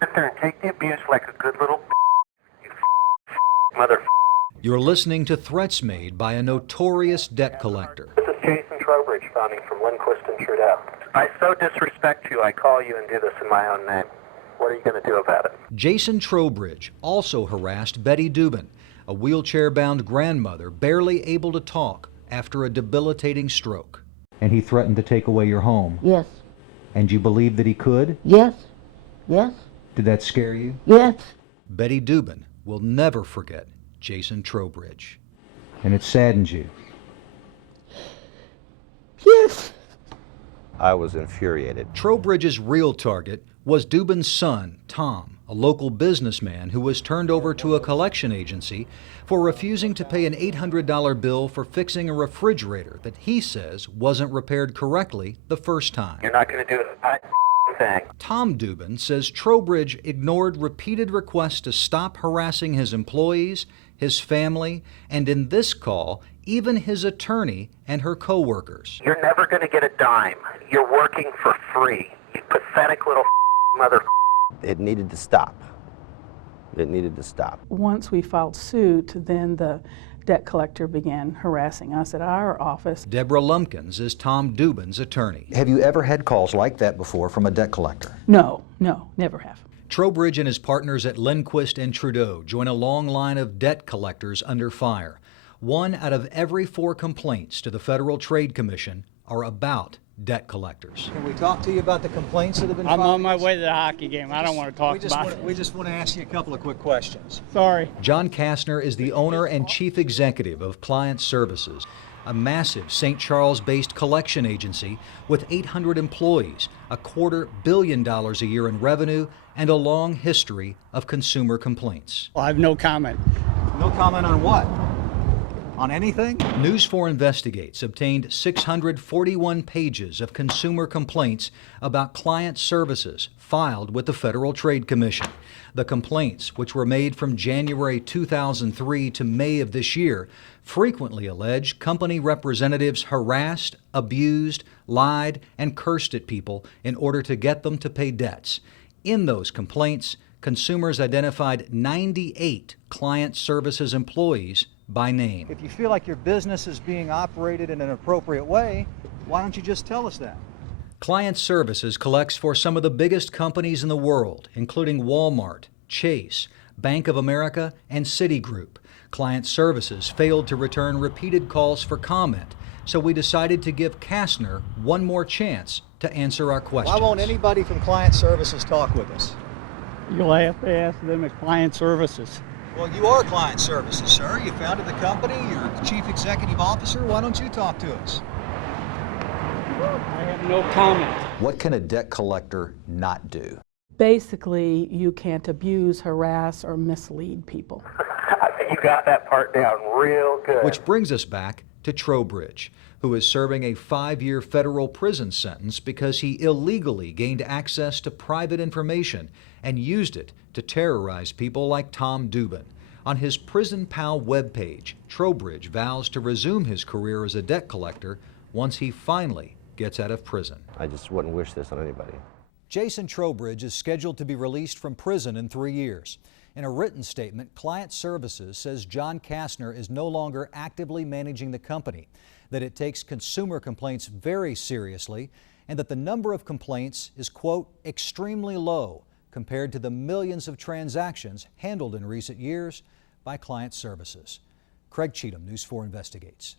Sit there and take the abuse like a good little you mother. You're listening to threats made by a notorious debt collector. This is Jason Trowbridge phoning from Lindquist and Trudeau. I so disrespect you, I call you and do this in my own name. What are you going to do about it? Jason Trowbridge also harassed Betty Dubin, a wheelchair-bound grandmother barely able to talk after a debilitating stroke. And he threatened to take away your home. Yes. And you believe that he could? Yes. Yes. Did that scare you? Yes. Betty Dubin will never forget Jason Trowbridge. And it saddens you? Yes. I was infuriated. Trowbridge's real target was Dubin's son, Tom, a local businessman who was turned over to a collection agency for refusing to pay an $800 bill for fixing a refrigerator that he says wasn't repaired correctly the first time. You're not going to do the right thing. Tom Dubin says Trowbridge ignored repeated requests to stop harassing his employees, his family, and in this call, even his attorney and her co-workers. You're never going to get a dime. You're working for free. You pathetic little mother. It needed to stop. It needed to stop. Once we filed suit, then the debt collector began harassing us at our office. Deborah Lumpkins is Tom Dubin's attorney. Have you ever had calls like that before from a debt collector? No, never have. Trowbridge and his partners at Lindquist and Trudeau join a long line of debt collectors under fire. 1 out of every 4 complaints to the Federal Trade Commission are about debt collectors. Can we talk to you about the complaints that have been I'm filed? on my way to the hockey game. I don't want to talk about it. We just want to ask you a couple of quick questions. Sorry. John Kastner is the owner and chief executive of Client Services, a massive St. Charles-based collection agency with 800 employees, $250 million a year in revenue, and a long history of consumer complaints. Well, I have no comment. No comment on what? On anything? News 4 Investigates obtained 641 pages of consumer complaints about client services filed with the Federal Trade Commission. The complaints, which were made from January 2003 to May of this year, frequently allege company representatives harassed, abused, lied, and cursed at people in order to get them to pay debts. In those complaints, consumers identified 98 client services employees by name. If you feel like your business is being operated in an appropriate way, why don't you just tell us that? Client Services collects for some of the biggest companies in the world, including Walmart, Chase, Bank of America, and Citigroup. Client Services failed to return repeated calls for comment, so we decided to give Kastner one more chance to answer our questions. Why won't anybody from Client Services talk with us? You'll have to ask them at Client Services. Well, you are Client Services, sir. You founded the company. You're the chief executive officer. Why don't you talk to us? I have no comment. What can a debt collector not do? Basically, you can't abuse, harass, or mislead people. You got that part down real good. Which brings us back to Trowbridge, who is serving a 5-year federal prison sentence because he illegally gained access to private information and used it to terrorize people like Tom Dubin. On his Prison Pal webpage, Trowbridge vows to resume his career as a debt collector once he finally gets out of prison. I just wouldn't wish this on anybody. Jason Trowbridge is scheduled to be released from prison in 3 years. In a written statement, Client Services says John Kastner is no longer actively managing the company, that it takes consumer complaints very seriously, and that the number of complaints is, quote, extremely low compared to the millions of transactions handled in recent years by Client Services. Craig Cheatham, News 4 Investigates.